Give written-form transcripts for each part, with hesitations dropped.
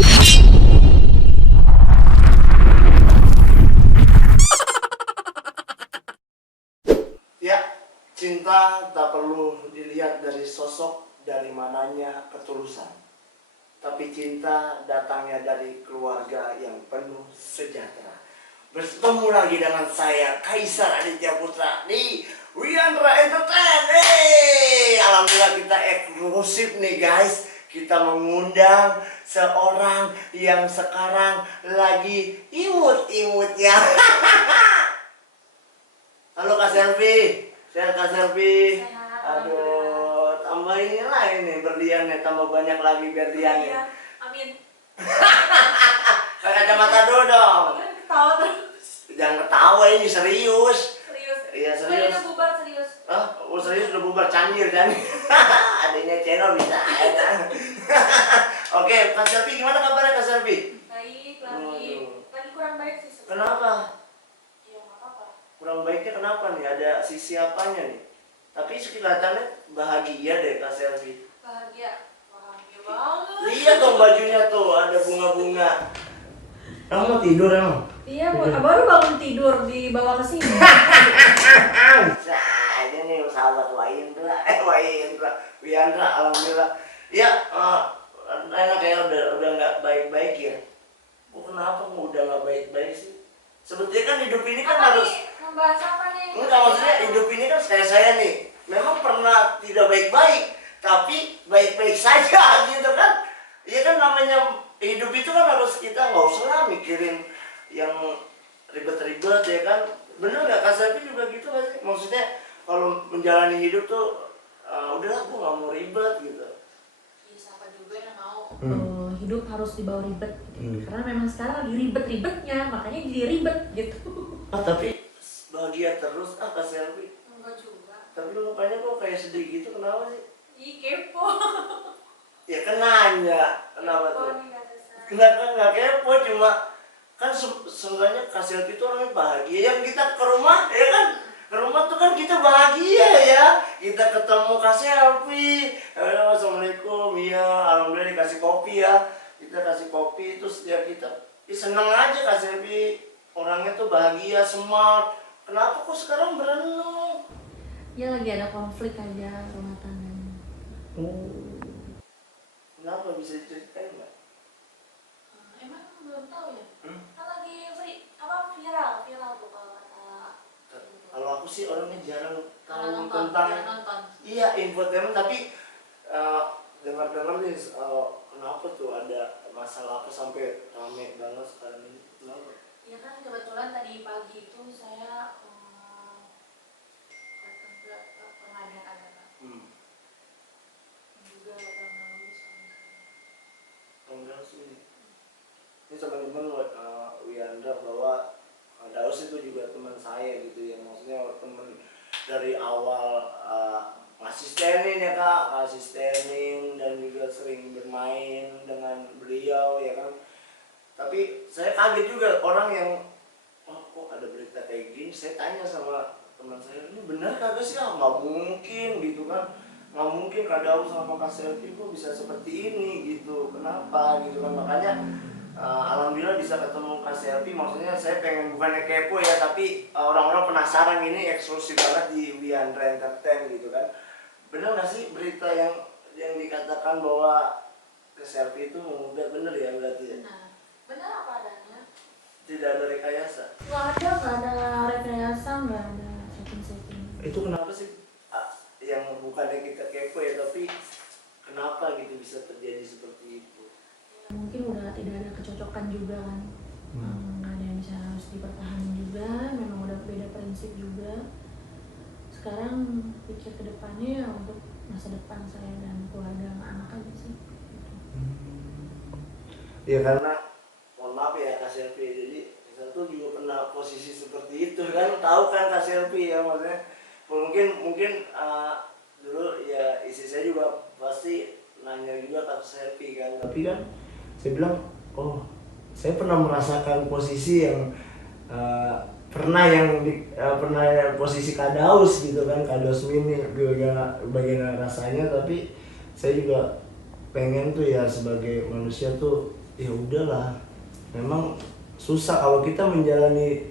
Ya, cinta tak perlu dilihat dari sosok, dari mananya ketulusan. Tapi cinta datangnya dari keluarga yang penuh sejahtera. Bertemu lagi dengan saya, Kaisar Aditya Putra di Wiandra Entertain. Alhamdulillah kita eksklusif nih guys. Kita mengundang seorang yang sekarang lagi imut-imutnya. Halo Kak Selvi, saya Kak Selvi. Aduh, tambah ini lah ini berliannya, tambah banyak lagi berliannya. Iya, amin. Pakai kacamata dulu dong. Ketawa terus. Jangan ketawa, ini serius. Serius. Iya serius. Udah bubar serius. Ah, oh serius udah bubar canggir kan? Adanya channel bisa ya. Oke, Kak Selvi gimana kabarnya Kak Selvi? Baik, lagi kurang baik sih sebenarnya. Kenapa? Iya, nggak apa-apa. Kurang baiknya kenapa nih? Ada sisi apanya nih? Tapi kelihatannya bahagia deh Kak Selvi. Bahagia banget. Lihat dong bajunya tuh, ada bunga-bunga. Kamu mau tidur emang? Iya, baru bangun tidur dibawa ke sini. Bisa aja nih sahabat Wiandra, Wiandra, alhamdulillah. Ya, enak ya udah nggak baik-baik ya. Oh kenapa udah nggak baik-baik sih? Sebetulnya kan hidup ini kan Apa harus. nih? Membahas apa nih? Enggak, maksudnya hidup ini kan kayak saya nih. Memang pernah tidak baik-baik, tapi baik-baik saja gitu kan. Iya kan namanya hidup itu kan harus kita nggak usah lah mikirin yang ribet-ribet ya kan. Bener nggak Kak Selvi juga gitu nggak sih? Maksudnya kalau menjalani hidup tuh udahlah gue nggak mau ribet gitu. Iya, siapa juga yang mau. Hidup harus dibawa ribet gitu. Karena memang sekarang lagi ribet-ribetnya, makanya jadi ribet gitu. Tapi bahagia terus Kak Selvi. Enggak juga. Tapi lu mukanya kok kayak sedih gitu, kenapa sih? Ih, kepo. Ya kan nanya, kenapa tuh? Kepo nih, nggak selesai. Kenapa nggak kepo, cuma kan seenggaknya Kak Selvi itu orangnya bahagia. Yang kita ke rumah, ya kan? Ke rumah tuh kan kita bahagia ya. Kita ketemu Kak Selvi. Halo, assalamualaikum. Iya, alhamdulillah dikasih kopi ya. Kita kasih kopi, terus ya kita seneng aja Kak Selvi. Orangnya tuh bahagia, smart. Kenapa kok sekarang berenung? Ya lagi ada konflik aja rumah tangganya. Kenapa bisa diceritain nggak? Emang belum tahu ya? Kan lagi viral tuh kalau kata. Kalau aku sih orangnya jarang tahu Nonton, tentang biar nonton. iya infotainment, tapi dengar-dengar nih kenapa tuh ada masalah apa sampai rame banget sekarang ini? Kenapa? Ya kan kebetulan tadi pagi itu saya datang ke pengadilan agama. Juga Bang suami saya. Enggak sih. Ini teman-teman Wiandra bahwa Daus itu juga teman saya gitu ya, maksudnya teman dari awal asistenin ya Kak, asistenin dan juga sering bermain dengan beliau ya kan. Tapi saya kaget juga orang yang kok ada berita kayak gini. Saya tanya sama teman saya, ini benar kagak sih? Nggak mungkin gitu kan, nggak mungkin Kak Daus sama Kak Selvi kok bisa seperti ini gitu, kenapa gitu kan. Makanya alhamdulillah bisa ketemu Kak Selvi. Maksudnya saya pengen bukannya kepo ya, tapi orang-orang penasaran, ini eksklusif banget di Wiandra Entertain gitu kan. Benar nggak sih berita yang dikatakan bahwa Kak Selvi itu muda, bener ya berarti ya? Benar apa adanya? Tidak ada rekayasa. Nggak ada rekayasa, nggak ada setting-setting. Itu kenapa sih? Yang bukannya kita kepo ya, tapi kenapa gitu bisa terjadi seperti itu? Ya, mungkin udah tidak ada kecocokan juga kan. Nggak ada yang bisa harus dipertahankan juga. Memang udah beda prinsip juga. Sekarang pikir ke depannya untuk masa depan saya dan keluarga anak aja sih. Gitu. Ya karena mohon maaf ya Kak Selvi, jadi saya tuh juga pernah posisi seperti itu kan, tahu kan Kak Selvi ya, maksudnya mungkin dulu ya istri saya juga pasti nanya juga Kak Selvi kan, tapi kan saya bilang oh saya pernah merasakan posisi yang pernah posisi Kak Daus gitu kan, Kak Daus ini juga bagian rasanya, tapi saya juga pengen tuh ya sebagai manusia tuh ya udahlah, memang susah kalau kita menjalani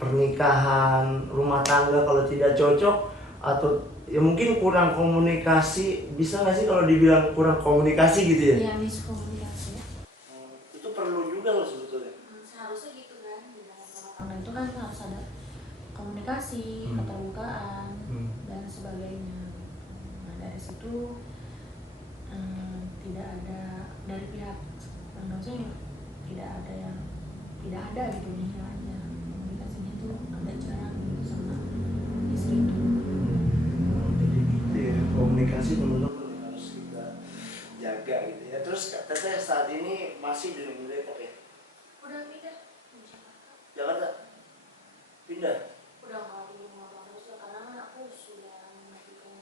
pernikahan, rumah tangga kalau tidak cocok atau ya mungkin kurang komunikasi. Bisa nggak sih kalau dibilang kurang komunikasi gitu ya? Iya, miskomunikasi ya. Itu perlu juga loh sebetulnya. Seharusnya gitu kan, di dalam rumah tangga itu kan harus ada komunikasi, keterbukaan dan sebagainya. Nah dari situ tidak ada dari pihak maksudnya tidak ada yang tidak ada gitu istilahnya, komunikasinya itu agak jarang gitu sama istri itu. Jadi gitu ya, komunikasi benar-benar harus kita jaga gitu ya. Terus Teteh saat ini masih di Depok ya? Udah pindah di Jakarta. Jakarta? Pindah? Udah nggak di rumah terus ya, karena kan aku sudah mengajukan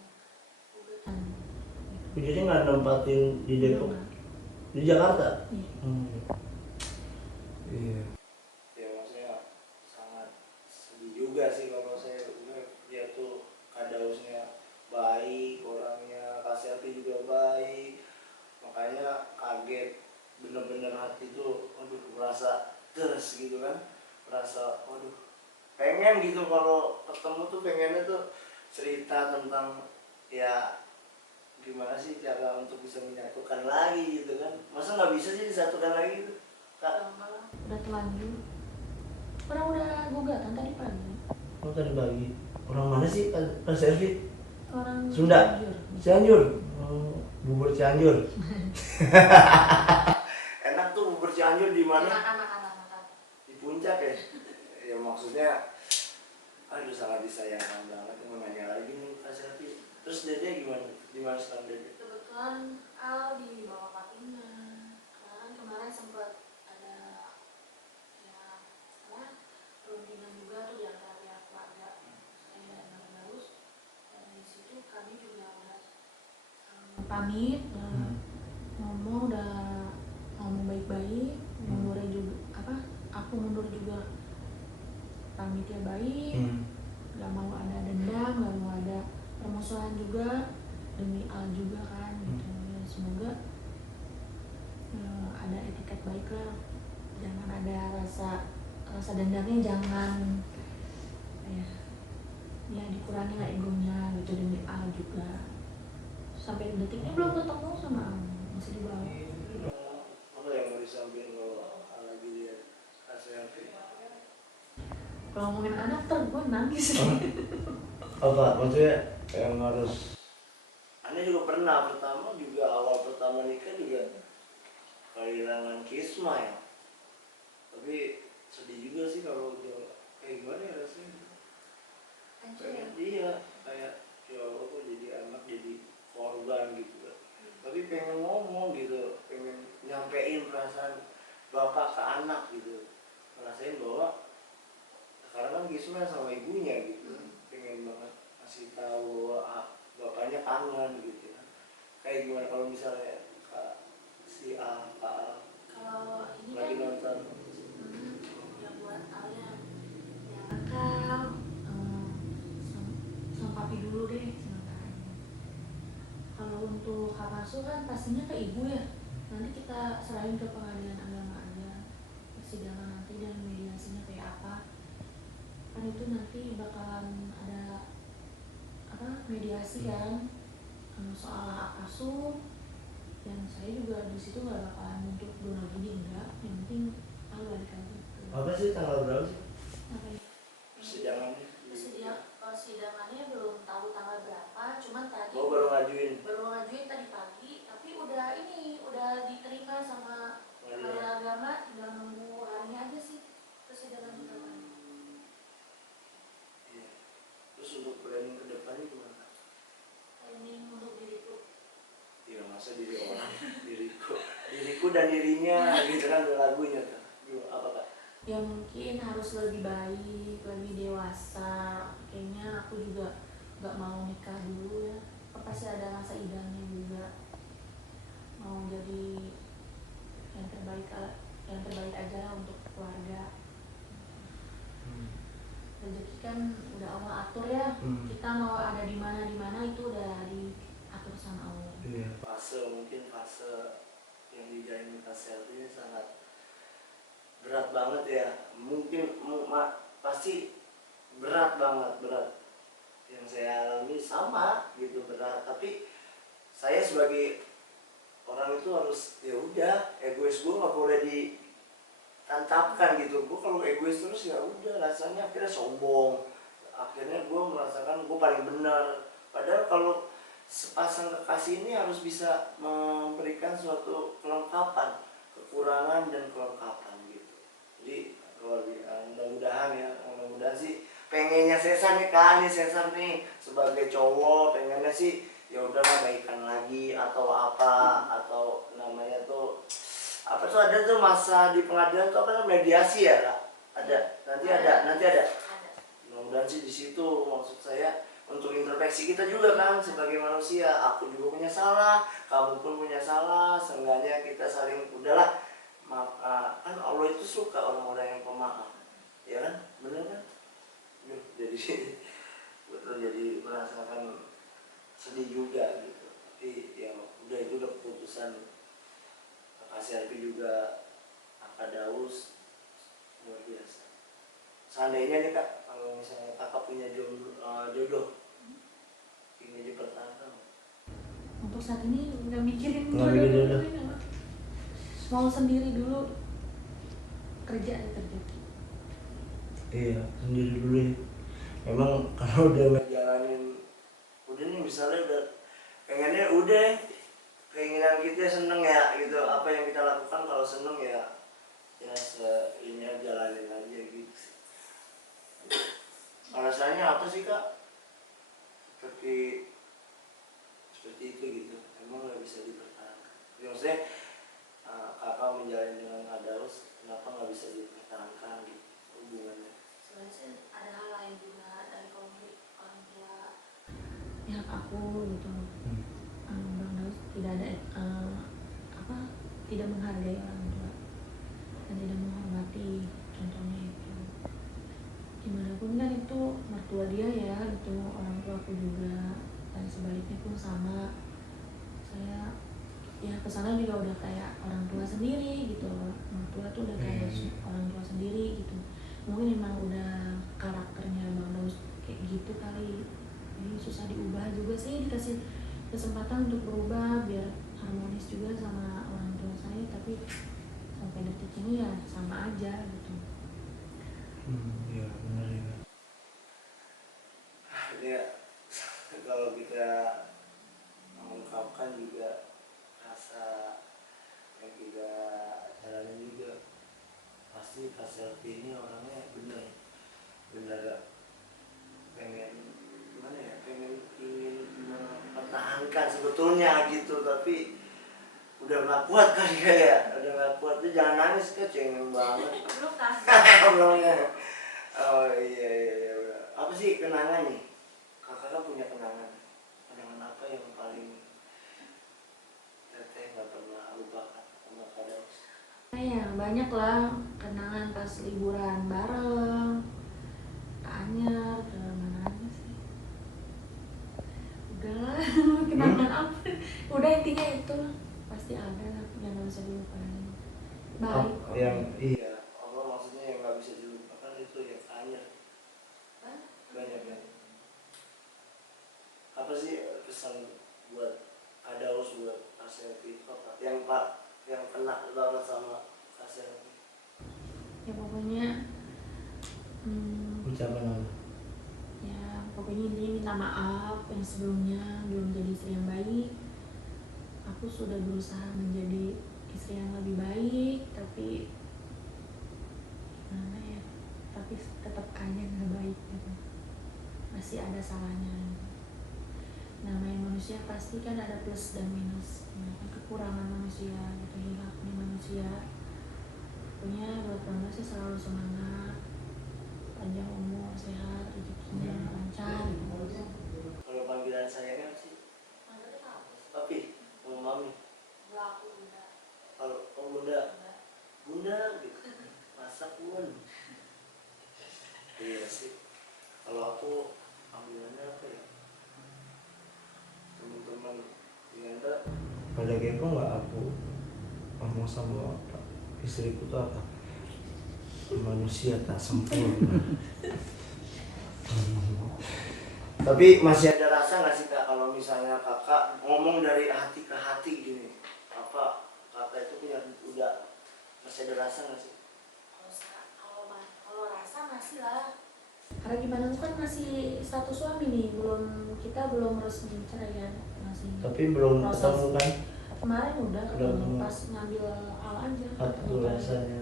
gugatan. Jadi nggak nempatin di Depok? Di Jakarta? Iya. Iya. Ya maksudnya sangat sedih juga sih kalau saya lihat tuh Kadausnya baik, orangnya Kak Selvi juga baik, makanya kaget bener-bener hati tuh, aduh merasa terus gitu kan, merasa waduh pengen gitu kalau ketemu tuh pengennya tuh cerita tentang ya gimana sih cara untuk bisa menyatukan lagi gitu kan, masa nggak bisa sih disatukan lagi gitu Kak? Udah telanjur. Orang udah gugatan tadi pagi. Oh tadi pagi. Orang mana sih Kak Selvi? Orang Sunda? Cianjur. Cianjur? Oh, bubur Cianjur. Enak tuh bubur Cianjur di mana? Makan. Di puncak ya? Ya maksudnya, aduh sangat disayangkan banget. Mau nanya lagi nih Kak Selvi. Terus Dede gimana? Di mana sekarang Dede? Kebetulan Al di bawah Fatima. Karena kan kemarin sempat ada ya apa perundingan juga tuh di antara pihak keluarga saya dan Tante Darus. Dan di situ kami juga udah Pamit, ngomong udah ngomong baik-baik, mundurnya juga aku mundur juga pamitnya baik, nggak mau ada dendam, nggak mau ada permusuhan juga demi Al juga kan gitu. Ya, semoga ada etiket baik lah, jangan ada rasa dendamnya, jangan ya dikurangi lah egonya gitu demi Al juga. Sampai detiknya belum ketemu sama Al, masih di bawah. Apa yang mau disampaikan kalau lagi lihat Kak Selvi? Kalau ngomongin anak gue nangis. Apa maksudnya yang harus? Anda juga pernah awal pertama nikah juga kehilangan Kisma ya. Tapi sedih juga sih kalau dia gimana ya rasanya? Pengen dia kayak ya Allah kok jadi anak jadi korban gitu kan. Tapi pengen ngomong gitu, pengen nyampein perasaan bapak ke anak gitu, ngerasain bahwa sekarang kan Gisma sama ibunya gitu, pengen banget kasih tahu bahwa bapaknya kangen gitu kan. Kayak gimana kalau misalnya Kak si A, Kak A kalau ini lagi kan nonton ya buat Alia ya Akal sama papi dulu deh sementara. Kalau untuk hak asuh kan pastinya ke ibu ya, nanti kita serahin ke pengadilan agama aja persidangan nanti dan mediasinya kayak apa kan, itu nanti bakalan ada mediasi kan soal hak asuh. Dan saya juga di situ nggak bakalan untuk donor gini, enggak, yang penting balik aja gitu. apa sih tanggal berapa sih Apa ya? persidangannya? persidangannya belum tahu tanggal berapa, cuman tadi Baru ngajuin tadi pagi, tapi udah diterima sama pengadilan agama, tinggal nunggu harinya aja sih persidangan itu. Iya. Terus untuk planning ke depannya gimana? Ini untuk diriku. Iya masa diri orang, diriku dan dirinya gitu kan ada lagunya tuh. Apa Kak? Ya mungkin harus lebih baik, lebih dewasa. Kayaknya aku juga nggak mau nikah dulu ya. Pasti ada masa idamnya juga. Mau jadi yang terbaik aja lah untuk keluarga. Rezeki kan udah Allah atur ya. Kita mau ada di mana itu udah diatur sama Allah. Iya. Fase yang dijalani Kak berat banget ya, mungkin pasti berat banget, berat yang saya alami sama gitu, berat. Tapi saya sebagai orang itu harus ya udah, egois gue nggak boleh ditantapkan gitu. Gue kalau egois terus ya udah rasanya akhirnya sombong, akhirnya gue merasakan gue paling benar. Padahal kalau sepasang kekasih ini harus bisa memberikan suatu kelengkapan, kekurangan dan kelengkapan gitu. Jadi mudah-mudahan ya, mudah-mudahan sih pengennya Cesar nih kan, nih Cesar nih sebagai cowok pengennya sih ya udahlah baikan lagi atau apa, atau namanya tuh apa tuh, ada tuh masa di pengadilan tuh apa, mediasi ya Kak? Nanti ada. Mudah-mudahan sih di situ maksud saya untuk introspeksi kita juga kan sebagai manusia. Aku juga punya salah, kamu pun punya salah, seenggaknya kita saling udahlah kan Allah itu suka orang-orang yang pemaaf, ya kan, bener kan? Jadi betul, jadi merasakan sedih juga gitu. Tapi ya udah, itu udah keputusan Kak Selvi juga, Kak Daus, luar biasa. Seandainya nih Kak, kalau misalnya Kakak punya jodoh ingin dipertahankan, Untuk saat ini nggak mikirin Nggak mikirin jodoh. nggak. Mau sendiri dulu, kerja. Iya, sendiri dulu ya. Memang kalau udah ngejalanin, udah nih misalnya udah pengennya udah, keinginan kita seneng ya gitu, apa yang kita lakukan kalau seneng ya ini jalanin aja gitu. Alasannya apa sih Kak? Seperti itu gitu, emang nggak bisa dipertahankan. Maksudnya Kakak menjalin dengan Adaus, kenapa nggak bisa dipertahankan gitu hubungannya? Sebenarnya sih ada hal lain juga dari konflik orang tua. Pihak aku gitu, Bang Daus tidak ada tidak menghargai orang tua dan tidak menghormati, contohnya itu. Gimana pun kan itu mertua dia ya, itu orang tua aku juga, dan sebaliknya pun sama. Saya ya kesana juga udah kayak orang tua sendiri gitu, mertua tuh udah kayak orang tua sendiri gitu. Mungkin emang udah karakternya Bang Daus kayak gitu kali, jadi susah diubah juga sih, dikasih kesempatan untuk berubah biar harmonis juga sama orang tua saya, tapi sampai detik ini ya sama aja gitu. Iya benar ya. Ya kalau kita mengungkapkan juga rasa yang kita jalanin juga, pasti Kak Selvi ini orangnya bener pengen gimana ya, ingin mempertahankan sebetulnya gitu, tapi udah nggak kuat kan udah nggak kuat tuh. Jangan nangis Kak, cengeng banget. Belum kasih. Belumnya. Oh iya. Apa sih kenangan nih? Kakak punya kenangan apa yang paling Teteh nggak pernah lupakan sama Kak Daus? Ya banyak lah kenangan pas liburan bareng, Kak Anyer ke mana aja sih. Udahlah, kenangan apa? Udah intinya itu lah, pasti ada lah yang nggak bisa dilupain. Baik. Iya, apa maksudnya yang nggak bisa dilupakan itu ya Kak Anyer. Banyak kan. Apa sih pesan buat Kak Daus, buat Kak Selvi apa? Yang kena banget sama Kak Selvi? Ya pokoknya Ucapan apa? ya pokoknya intinya minta maaf yang sebelumnya belum jadi istri yang baik. Aku sudah berusaha menjadi istri yang lebih baik, tapi gimana ya, tapi tetap aja nggak baik gitu, masih ada salahnya. Namanya manusia pasti kan ada plus dan minus ya, kekurangan manusia gitu, hilangnya manusia. Pokoknya buat Bang Daus selalu semangat, panjang umur, sehat, rezekinya lancar gitu. Kalau panggilan sayangnya apa sih? Manggilnya apa sih? Papi, sama Mami. Berlaku bunda. Kalau Bunda gitu. Masa Bun. Iya sih. Kalau aku panggilannya apa ya? Teman-teman ternyata pada kepo nggak aku ngomong sama istriku tuh apa? Manusia tak sempurna. Tapi masih ada rasa nggak sih Kak kalau misalnya Kakak ngomong dari hati ke hati gini, apa Kakak itu punya udah masih ada rasa nggak sih? Kalau rasa masih lah. Karena gimana tuh kan masih status suami nih, kita belum resmi cerai kan, masih. Tapi belum proses. ketemu kan? Kemarin udah ketemu ketemu. pas ngambil al aja. Atau rasanya?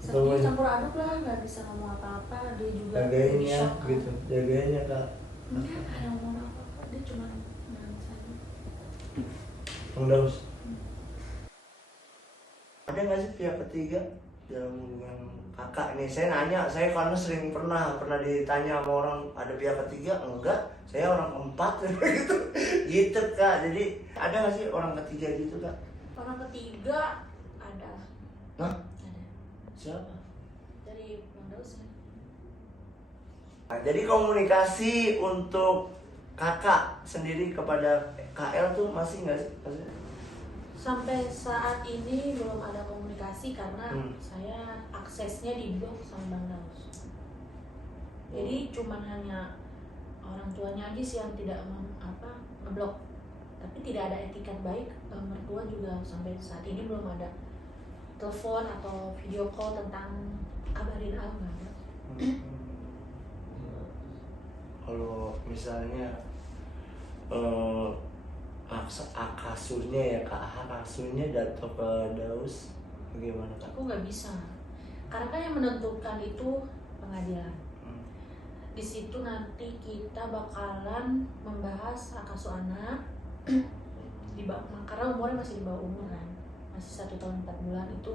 Sedih campur aduk lah, nggak bisa ngomong apa-apa, dia juga Jagainnya shock kan. gitu, jagainnya Kak. Enggak ada ngomong apa-apa, dia cuma nangis aja. Bang Daus. Ada nggak sih pihak ketiga dalam hubungan Kakak nih? Saya nanya, saya karena sering pernah ditanya sama orang, ada pihak ketiga? Enggak, saya orang keempat gitu, gitu Kak. Jadi ada nggak sih orang ketiga gitu Kak? Orang ketiga ada. Nah, Ada. siapa? Dari Bang Daus ya. Nah, jadi komunikasi untuk Kakak sendiri kepada KL tuh masih nggak sih? Sampai saat ini belum ada komunikasi karena saya aksesnya diblok sama Bang Daus. Jadi cuman hanya orang tuanya aja sih yang tidak ngeblok. Tapi tidak ada etikat baik, mertua juga sampai saat ini belum ada telepon atau video call tentang kabarin Al, nggak ada. Kalau misalnya kasurnya ya Kak, kasurnya jatuh ke Daus bagaimana Kak? Aku nggak bisa, karena kan yang menentukan itu pengadilan. Di situ nanti kita bakalan membahas hak asuh anak karena umurnya masih di bawah umur kan, masih 1 tahun 4 bulan, itu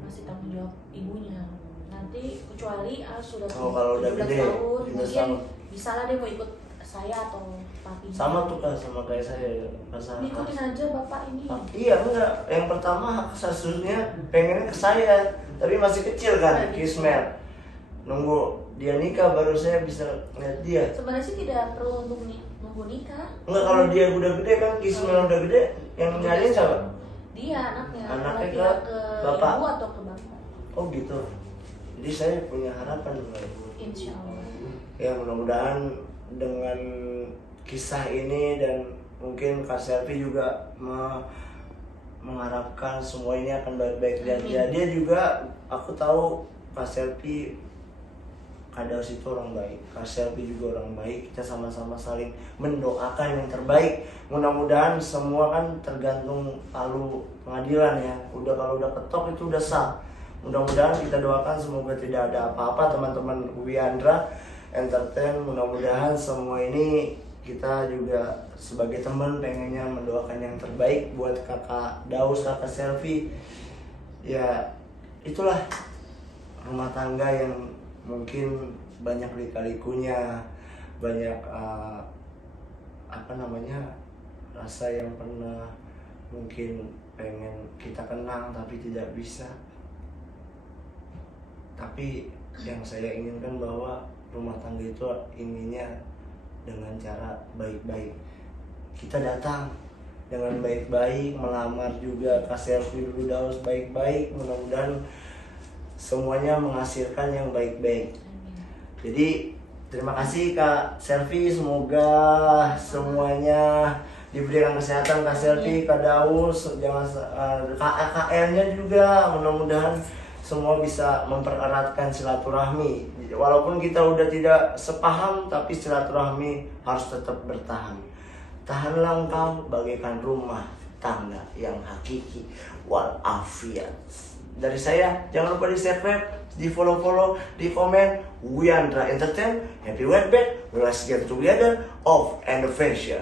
masih tanggung jawab ibunya. Nanti kecuali sudah kalau udah 17 gede, tahun 17 mungkin tahun. bisa lah dia mau ikut saya atau papi. Sama tuh Kak, sama kayak saya masalah ikutin aja bapak ini. Iya enggak, yang pertama hak kasusnya pengennya ke saya, tapi masih kecil kan, Kismel. Nunggu dia nikah baru saya bisa ngeliat dia. Sebenarnya sih tidak perlu untuk nunggu nikah. Enggak, kalau dia udah gede kan, Kismel udah gede, yang nyariin siapa? Dia anaknya. Anaknya Kalau ke dia bapak. ibu atau ke bapak. Oh gitu. Jadi saya punya harapan Mbak. Insya Allah. Ya mudah-mudahan dengan kisah ini dan mungkin Kak Selvi juga mengharapkan semua ini akan baik-baik dan dia juga, aku tahu Kak Selvi, Kak Daus itu orang baik, Kak Selvi juga orang baik, kita sama-sama saling mendoakan yang terbaik. Mudah-mudahan semua kan tergantung palu pengadilan ya, kalau udah ketok itu udah sah. Mudah-mudahan kita doakan semoga tidak ada apa-apa teman-teman Wiandra Entertain. Mudah-mudahan semua ini kita juga sebagai teman pengennya mendoakan yang terbaik buat Kakak Daus, Kakak Selvi. Ya itulah rumah tangga yang mungkin banyak lika-likunya, banyak rasa yang pernah mungkin pengen kita kenang tapi tidak bisa. Tapi yang saya inginkan bahwa rumah tangga itu inginnya dengan cara baik-baik. Kita datang dengan baik-baik, melamar juga Kak Selvi dulu, Daus baik-baik. Mudah-mudahan semuanya menghasilkan yang baik-baik. Jadi terima kasih Kak Selvi, semoga semuanya diberikan kesehatan Kak Selvi, Kak Daus, jangan KL-nya juga mudah-mudahan semua bisa mempereratkan silaturahmi. Walaupun kita udah tidak sepaham, tapi silaturahmi harus tetap bertahan. Tahanlah engkau bagaikan rumah tangga yang hakiki walafiat. Dari saya, jangan lupa di subscribe, di follow, di komen. Wiandra Entertain, happy wedding, let's get together of anniversary.